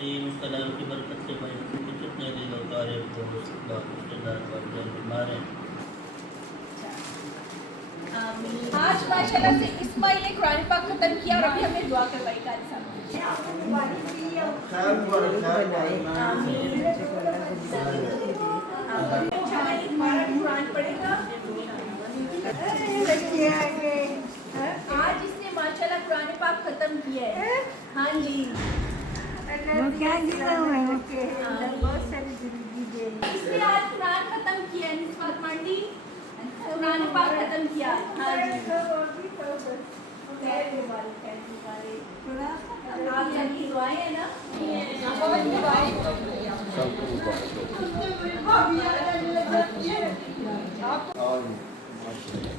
کریم کلام کی برکت سے بھائی کے جتنے دل و قارب کو رشتہ دار والدین بیمار ہیں. آج ماشاءاللہ سے اسماعیل نے قرآن پاک ختم کیا اور ابھی ہمیں دعا کروائی قاری صاحب. ہمارا قرآن پڑھے گا. آج اس نے ماشاءاللہ قرآن پاک ختم کیا ہے. ہاں جی اس نے آج قرآن ختم کیا ہے. نسبت منڈی قرآن پاک ختم کیا. ہاں جی آپ سب کی دعائیں ہیں نا.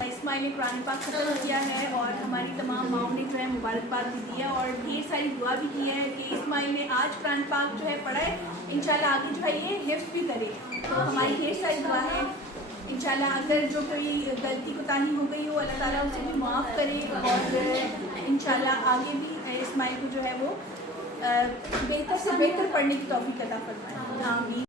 اسماعیل نے قرآن پاک ختم کیا ہے اور ہماری تمام ماؤں نے جو ہے مبارکباد بھی دی ہے اور ڈھیر ساری دعا بھی کی ہے کہ اسماعیل نے آج قرآن پاک جو ہے پڑھا ہے. انشاءاللہ آگے جو ہے یہ حفظ بھی کرے. تو ہماری ڈھیر ساری دعا ہے انشاءاللہ اگر جو کوئی غلطی کوتاہی ہو گئی ہو اللہ تعالیٰ اسے بھی معاف کرے اور انشاءاللہ آگے بھی اسماعیل کو جو ہے وہ بہتر سے بہتر پڑھنے کی توفیق عطا فرمائے. آمین.